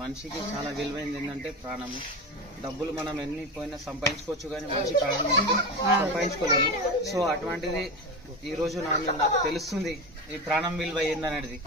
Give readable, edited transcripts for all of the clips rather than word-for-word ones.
మనిషికి చాలా విలువైంది ఏంటంటే ప్రాణము. డబ్బులు మనం ఎన్ని పోయినా సంపాదించుకోవచ్చు కానీ మంచి ప్రాణం సంపాదించుకోలేము. సో అటువంటిది ఈరోజు నాకు తెలుస్తుంది ఈ ప్రాణం విలువ ఏందనేది.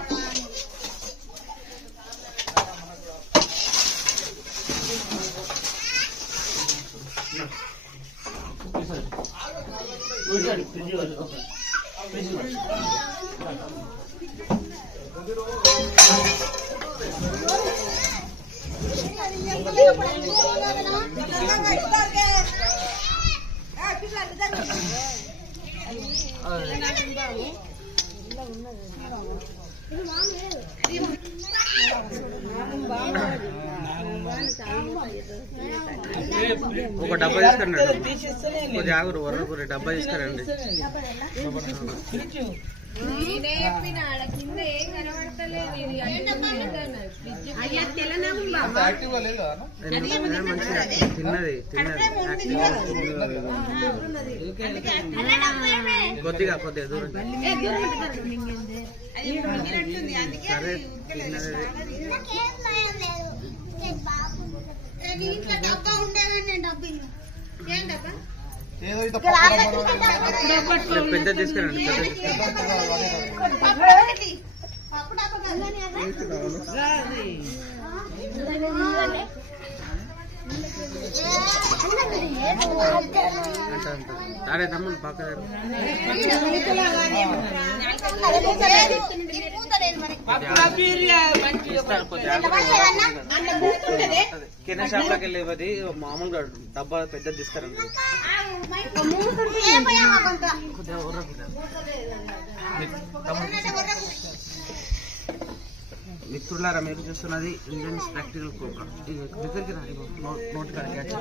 ఒక డబ్బా తీసుకురండి, కొద్దిగా ఆగురు వరకు డబ్బా తీసుకురండి. తిన్నది కొద్దిగా కొద్దిగా దూరం సరే తిన్నది. పెద్ద తీసుకురండి. అరే తమ్ముడు పక్క కిరాణా షాప్ లోకి వెళ్ళేది మామూలుగా డబ్బా పెద్ద తీసుకురండి. మిత్రులారా, మీరు చూస్తున్నది ఇండియన్ ప్రాక్టికల్ కోబ్రా. దగ్గరికి రా, నోటి కాడ క్యాచ్.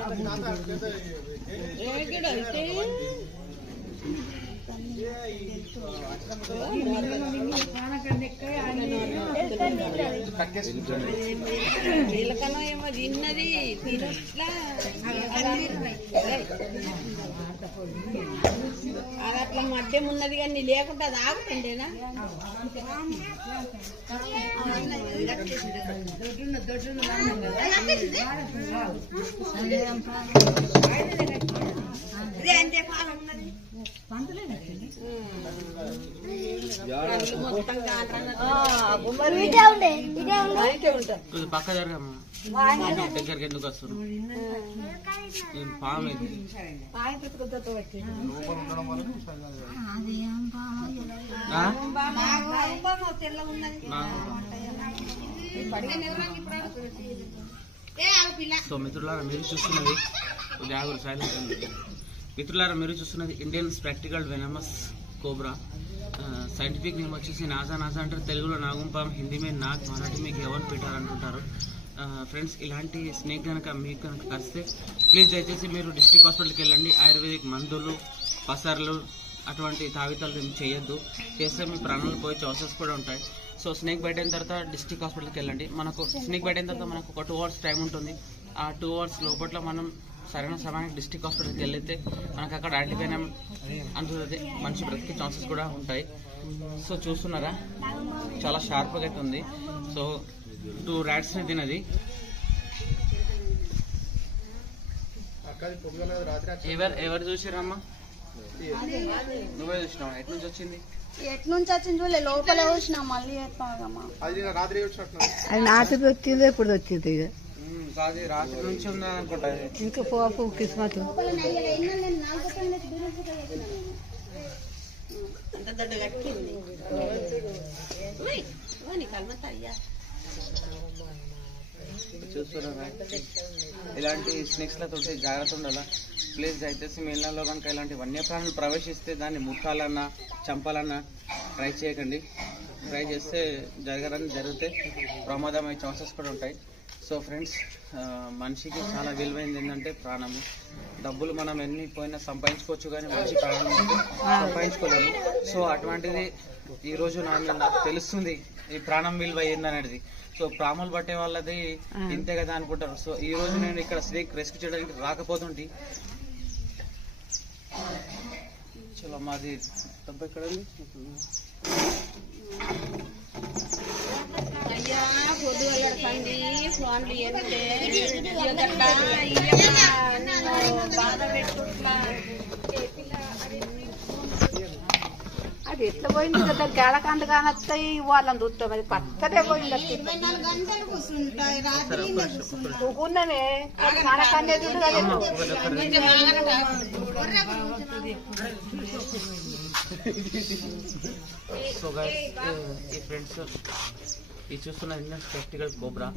వీళ్ళకన్నా ఏమో తిన్నది తినట్లా అది అట్లా మధ్యం ఉన్నది కానీ లేకుండా అది ఆగుతుండేనా? అంతే పాలు ఉన్నది పక్క జరగమ్మా, దగ్గరికి ఎందుకు వస్తున్నారు? పాము సో మిత్రులారా, మీరు చూస్తున్నది మిత్రులారా మీరు చూస్తున్నది Indian practical venomous cobra. Scientific name వచ్చేసి నాజా అంటారు, తెలుగులో నాగుంపాం, హిందీ మీద నాగ్, మరాఠీ మీకు ఎవరు పెట్టారు అంటుంటారు. ఫ్రెండ్స్, ఇలాంటి స్నేక్ కనుక మీకు కనుక కలిస్తే ప్లీజ్ దయచేసి మీరు డిస్ట్రిక్ట్ హాస్పిటల్కి వెళ్ళండి. ఆయుర్వేదిక్ మందులు, పసర్లు అటువంటి తావితాలు చేయొద్దు. చేస్తే మీ ప్రాణాలు పోయే ఛాన్సెస్ కూడా ఉంటాయి. సో స్నేక్ బైట్ అయిన తర్వాత డిస్ట్రిక్ట్ హాస్పిటల్కి వెళ్ళండి. స్నేక్ బైట్ అయిన తర్వాత మనకు ఒక 2 hours టైం ఉంటుంది. ఆ 2 hours లోపల మనం సరైన సమయానికి డిస్ట్రిక్ట్ హాస్పిటల్కి వెళ్ళితే మనకు అక్కడ యాంటీవెనం అందుతుంది, మనిషి బ్రతికే ఛాన్సెస్ కూడా ఉంటాయి. సో చూస్తున్నారా, చాలా షార్ప్గా అయితే ఉంది. సో 2 rats తినది. ఎవరు చూసిరమ్మా? నువ్వే చూసినావా? ఎటు నుంచి వచ్చింది? చూడలే, లోపల చూసినా. మళ్ళీ రాత్రి వచ్చినట్టు రాత్రి వచ్చింది, ఎప్పుడు వచ్చింది? అది రాత్రి నుంచి ఉన్నది అనుకుంటా. ఇంకా పోపు కిస్మత్ చూస్తున్నారా, ఇలాంటి స్నేక్స్ లతో జాగ్రత్త ఉండాలా. ప్లీజ్ దయచేసి మీ ఇళ్లలో కనుక ఇలాంటి వన్యప్రాణులు ప్రవేశిస్తే దాన్ని ముట్టాలన్నా చంపాలన్నా ట్రై చేయకండి. ట్రై చేస్తే జరిగితే ప్రమాదం అయ్యే ఛాన్సెస్ కూడా ఉంటాయి. సో ఫ్రెండ్స్, మనిషికి చాలా విలువైంది ఏంటంటే ప్రాణము. డబ్బులు మనం ఎన్ని పోయినా సంపాదించుకోవచ్చు, కానీ మనిషి ప్రాణం సంపాదించుకోలేము. సో అటువంటిది ఈరోజు నాకు తెలుస్తుంది ఈ ప్రాణం విలువ ఏందనేది. సో ప్రాణాలు పట్టే వాళ్ళది ఇంతే కదా అనుకుంటారు. సో ఈ రోజు నేను ఇక్కడ స్నేక్ రెస్క్యూ చేయడానికి రాకపోతుంటే, చలో మాది డబ్బు ఎక్కడ అయ్యా పొద్దుగల పండి ఫోన్లు ఎత్తే బాధ పెట్టుకుంటా. అది ఎట్లా పోయింది కదా, గేడకంట కానొస్తాయి వాళ్ళని చూస్తాం. అది పక్కనే పోయింది. 24 గంటలు కూర్చుంటాయి, రాత్రి కూకున్నామే మనకనే చూడు కదా. సో గైస్, ఈ ఫ్రెండ్స్ ఇది చూస్తున్న ఇండియన్ స్పెక్టికల్ కోబ్రా.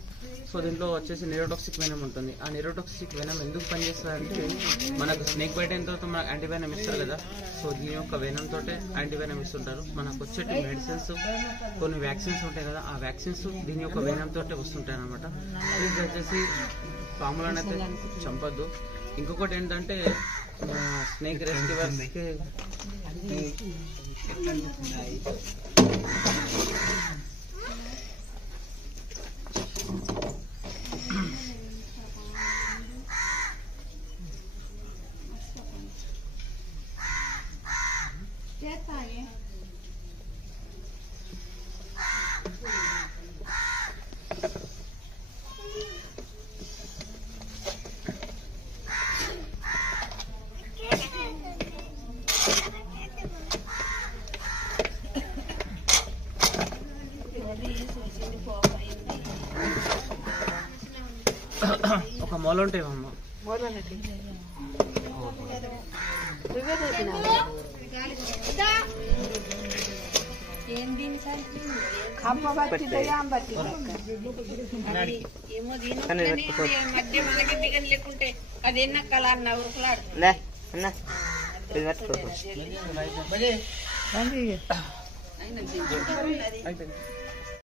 సో దీంట్లో వచ్చేసి న్యూరోటాక్సిక్ వెనం ఉంటుంది. ఆ న్యూరోటాక్సిక్ వెనం ఎందుకు పనిచేస్తుంది అంటే, మనకు స్నేక్ బైట్ అయిన తర్వాత మనకు యాంటీవెనం ఇస్తారు కదా. సో దీని యొక్క వెనం తోటే యాంటీవెనం ఇస్తుంటారు. మనకు వచ్చేటి మెడిసిన్స్, కొన్ని వ్యాక్సిన్స్ ఉంటాయి కదా, ఆ వ్యాక్సిన్స్ దీని యొక్క వెనం తోటే వస్తుంటాయి అనమాట. ఇది వచ్చేసి పాములను అయితే చంపద్దు. ఇంకొకటి ఏంటంటే, స్నేక్ రెస్క్యూవర్స్కి ఒక మొల ఉంటాయి అమ్మ. ఏమో దీని మధ్య మనకి దిగని లేకుంటే అది ఎన్న కళ అన్న ఉరుకులాడు. అయిపోయింది.